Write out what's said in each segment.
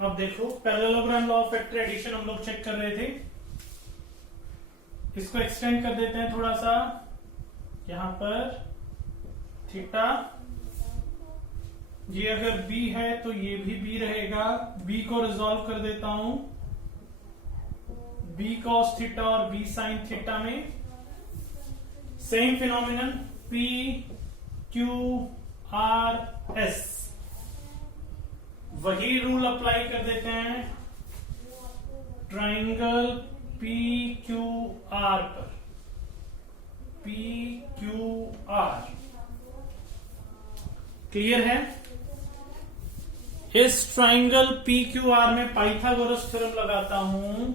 अब देखो parallelogram law of vector addition हम लोग चेक कर रहे थे, इसको एक्सटेंड कर देते हैं थोड़ा सा। यहां पर थीटा, ये अगर b है तो ये भी b रहेगा। b को रिजॉल्व कर देता हूं b cos थीटा और b sin थीटा में। Same phenomenon p q r s, वही रूल अप्लाई कर देते हैं ट्राइंगल पी क्यू आर पर। पी क्यू आर क्लियर है? इस ट्राइंगल पी क्यू आर में पाइथागोरस थ्योरम लगाता हूं,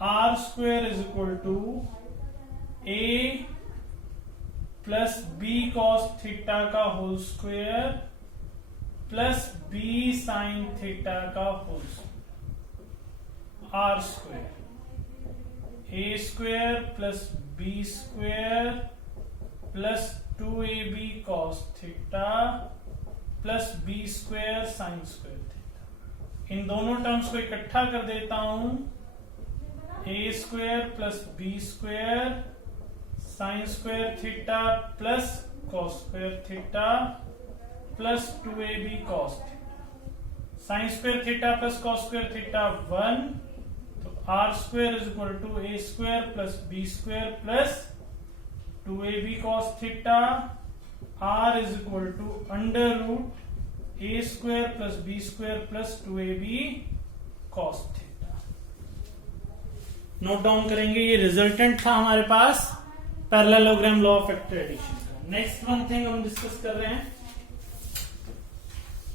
R square is equal to A plus B cos theta का whole square plus B sine theta का whole square, R square A square plus B square plus 2ab cos theta plus B square sine square theta. इन दोनों terms को इकट्ठा कर देता हूं, A square plus B square sine square theta plus cos square theta plus 2ab cos theta. Sine square theta plus cos square theta 1, तो R square is equal to A square plus B square plus 2ab cos theta. R is equal to under root A square plus B square plus 2ab cos theta. Note down करेंगे, ये resultant था हमारे पास parallelogram law of vector addition का। Next one thing हम discuss कर रहे हैं,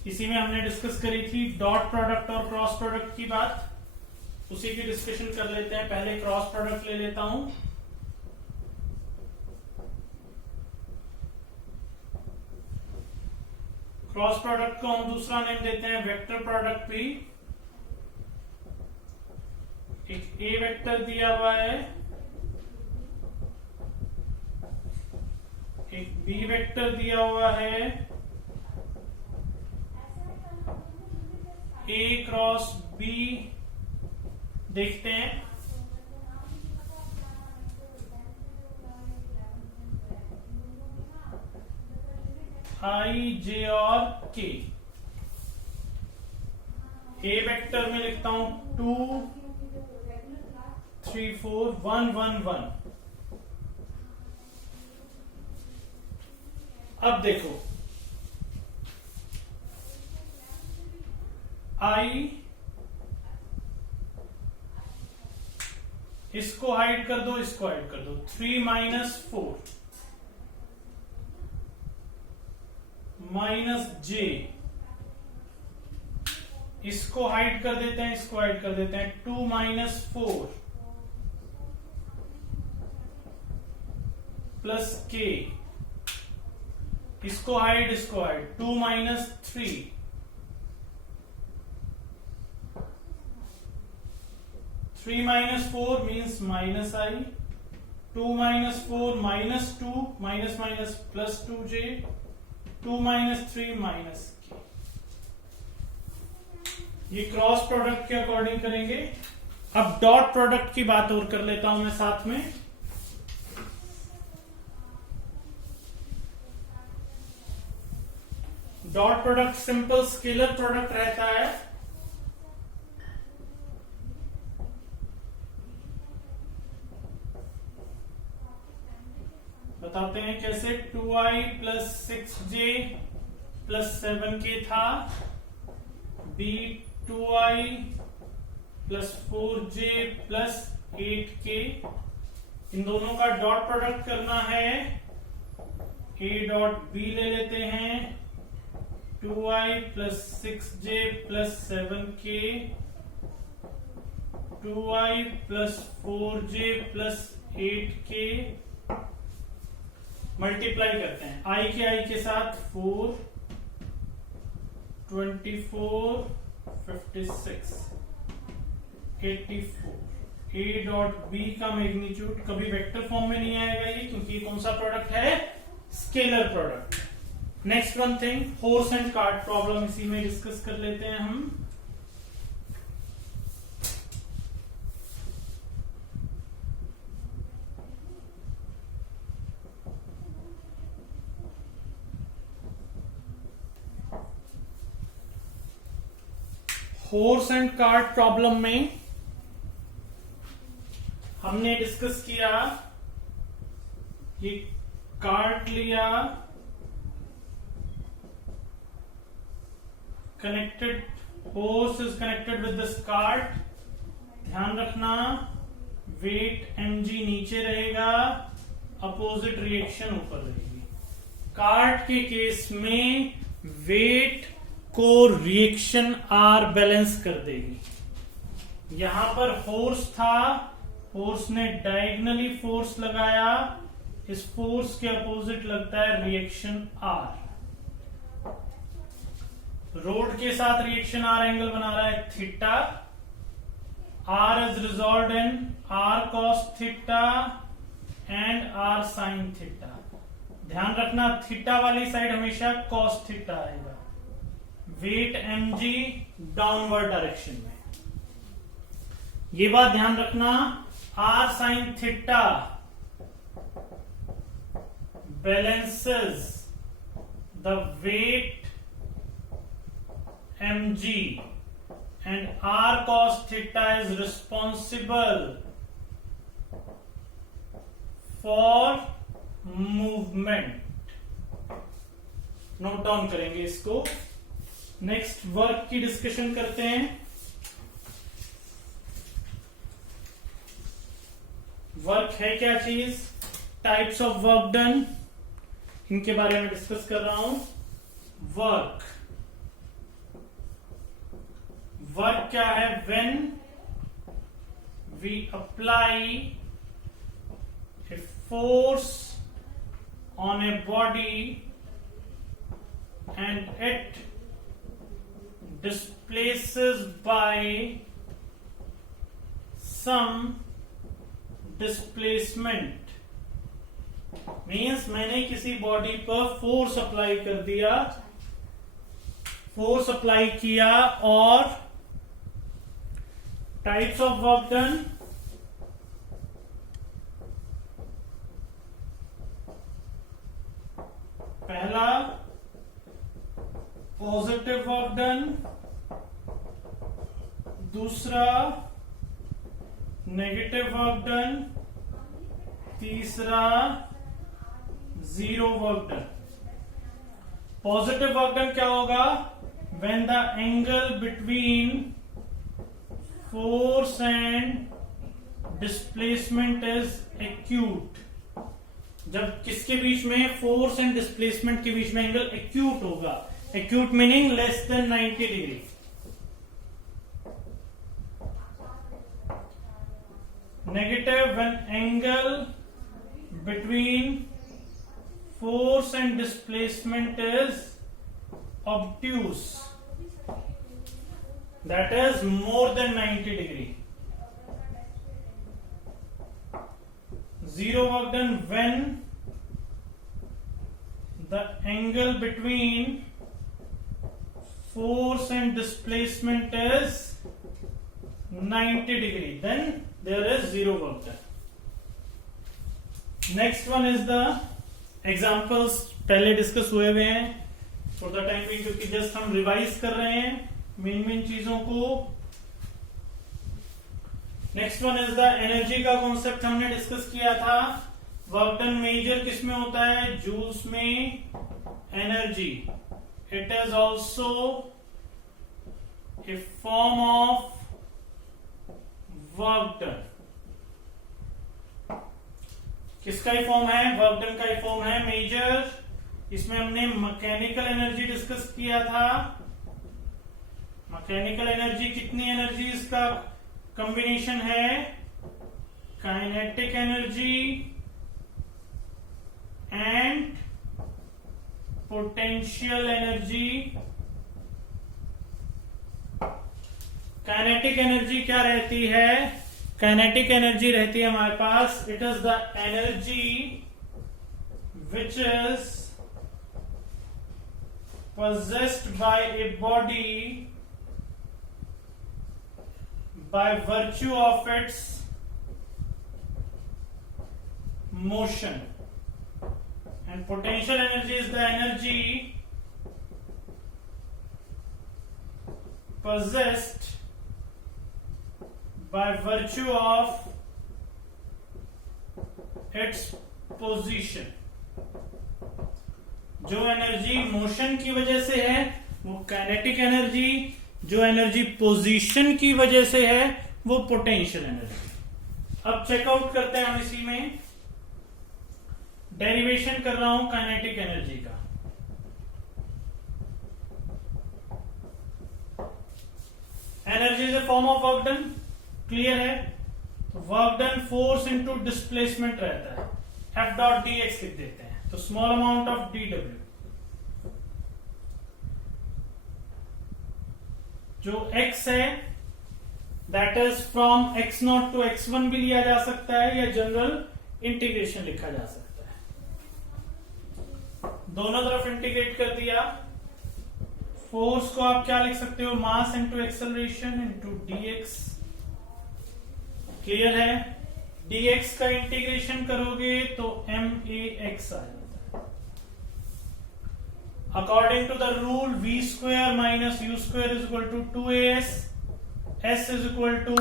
इसी में हमने डिस्कस करी थी डॉट प्रोडक्ट और क्रॉस प्रोडक्ट की बात, उसी की डिस्कशन कर लेते हैं। पहले क्रॉस प्रोडक्ट ले लेता हूं। क्रॉस प्रोडक्ट को हम दूसरा नेम देते हैं वेक्टर प्रोडक्ट भी। एक ए वेक्टर दिया हुआ है, एक बी वेक्टर दिया हुआ है, ए क्रॉस बी देखते हैं। आई जे और के। ए वेक्टर में लिखता हूं 2 3 4 1 1 1। अब देखो आई, इसको हाइड कर दो, इसको हाइड कर दो, 3 माइनस 4 माइनस जे, इसको हाइड कर देते हैं, इसको हाइड कर देते हैं, 2 माइनस 4 प्लस के, इसको हाइड, इसको hide, 2 minus 3 3 minus 4 means minus I, 2 minus 4 minus 2, minus minus plus 2j, 2 minus 3 minus k। ये क्रॉस प्रोडक्ट के अकॉर्डिंग करेंगे। अब डॉट प्रोडक्ट की बात और कर लेता हूं मैं साथ में। Dot product simple scalar product रहता है। बताते हैं कैसे। 2i plus 6j plus 7k था, b 2i plus 4j plus 8k। इन दोनों का डॉट प्रोडक्ट करना है, a डॉट b ले लेते हैं, 2i plus 6j plus 7k, 2i plus 4j plus 8k, multiply करते हैं i के साथ 4 24 56 84। a डॉट बी का मैग्नीट्यूड कभी वेक्टर फॉर्म में नहीं आएगा ये, क्योंकि कौन सा प्रोडक्ट है, scalar product. Next one thing, horse and cart problem इसी में डिस्कस कर लेते हैं हम। horse and cart प्रॉब्लम में हमने डिस्कस किया कि कार्ट लिया, connected, horse is connected with this cart. ध्यान रखना वेट mg नीचे रहेगा, अपोजिट रिएक्शन ऊपर रहेगी। कार्ट के केस में वेट को रिएक्शन आर बैलेंस कर देगी। यहां पर फोर्स था, फोर्स ने डायगनली फोर्स लगाया, इस फोर्स के अपोजिट लगता है रिएक्शन आर। रोड के साथ रिएक्शन आर एंगल बना रहा है theta. R is resolve in R cos theta and R sin theta. ध्यान रखना थीटा वाली साइड हमेशा कॉस थीटा आएगा। वेट mg डाउनवर्ड डायरेक्शन में, ये बात ध्यान रखना। R sin theta balances the weight mg and r cos theta is responsible for movement। Note down करेंगे इसको। नेक्स्ट वर्क की डिस्कशन करते हैं। वर्क है क्या चीज, टाइप्स ऑफ वर्क डन, इनके बारे में डिस्कस कर रहा हूं। वर्क, वर्क क्या है, when we apply a force on a body and it displaces by some displacement। Means मैंने किसी बॉडी पर फोर्स अप्लाई कर दिया, फोर्स अप्लाई किया, और टाइप्स ऑफ वर्क डन, पहला पॉजिटिव वर्क डन, दूसरा नेगेटिव वर्क डन, तीसरा zero work done. Positive work done क्या होगा, when the angle between force and displacement is acute. जब किसके बीच में, फोर्स एंड डिस्प्लेसमेंट के बीच में एंगल एक्यूट होगा। Acute meaning less than 90 degree. Negative when angle between force and displacement is obtuse, that is more than 90 degree। Zero work done when the angle between force and displacement is 90 degree, then there is zero work done। Next one is the examples, पहले discuss हुए हुए हैं for the time being, क्योंकि just हम revise कर रहे हैं main चीजों को। Next one is the energy का कॉन्सेप्ट हमने डिस्कस किया था। वर्क डन मेजर किस में होता है, जूल्स में energy. It is also a form of work done. किसका ही फॉर्म है, वर्क डन का ही फॉर्म है मेजर। इसमें हमने मैकेनिकल एनर्जी डिस्कस किया था। मैकेनिकल एनर्जी कितनी एनर्जीज का कॉम्बिनेशन है, kinetic energy and potential energy. Kinetic energy क्या रहती है, काइनेटिक एनर्जी रहती है हमारे पास, it is the energy which is possessed by a body by virtue of its motion, and potential energy is the energy possessed by virtue of its position. जो energy motion की वजह से है वो काइनेटिक एनर्जी, जो energy position की वजह से है वो पोटेंशियल एनर्जी. अब चेकआउट करते हैं हम इसी में. डेरिवेशन कर रहा हूं काइनेटिक एनर्जी का. Energy is a form of work done, clear है. तो work done force into displacement रहता है. एफ डॉट डी एक्स लिख देते हैं. तो small amount of D W, जो x है that is from x0 to x1 भी लिया जा सकता है या जनरल इंटीग्रेशन लिखा जा सकता है. दोनों तरफ इंटीग्रेट कर दिया. फोर्स को आप क्या लिख सकते हो, mass into acceleration into dx. Clear है. dx का इंटीग्रेशन करोगे तो max आ जाता है. According to the rule, v square minus u square is equal to 2as. S is equal to,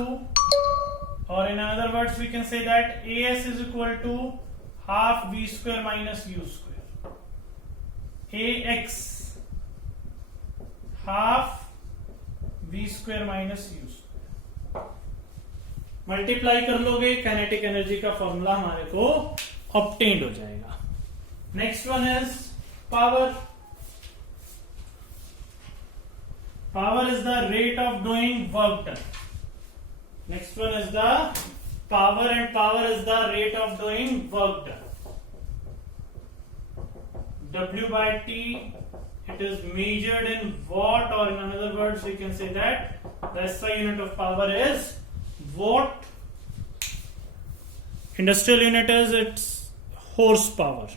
or in other words, we can say that as is equal to half v square minus u square. Ax half v square minus u square. Multiply कर लोगे, kinetic energy का formula हमारे को obtained हो जाएगा. Next one is power. Power is the rate of doing work done. Next one is the power, and power is the rate of doing work done. W by T, it is measured in watt, or in other words, we can say that the SI unit of power is watt. Industrial unit is its horsepower.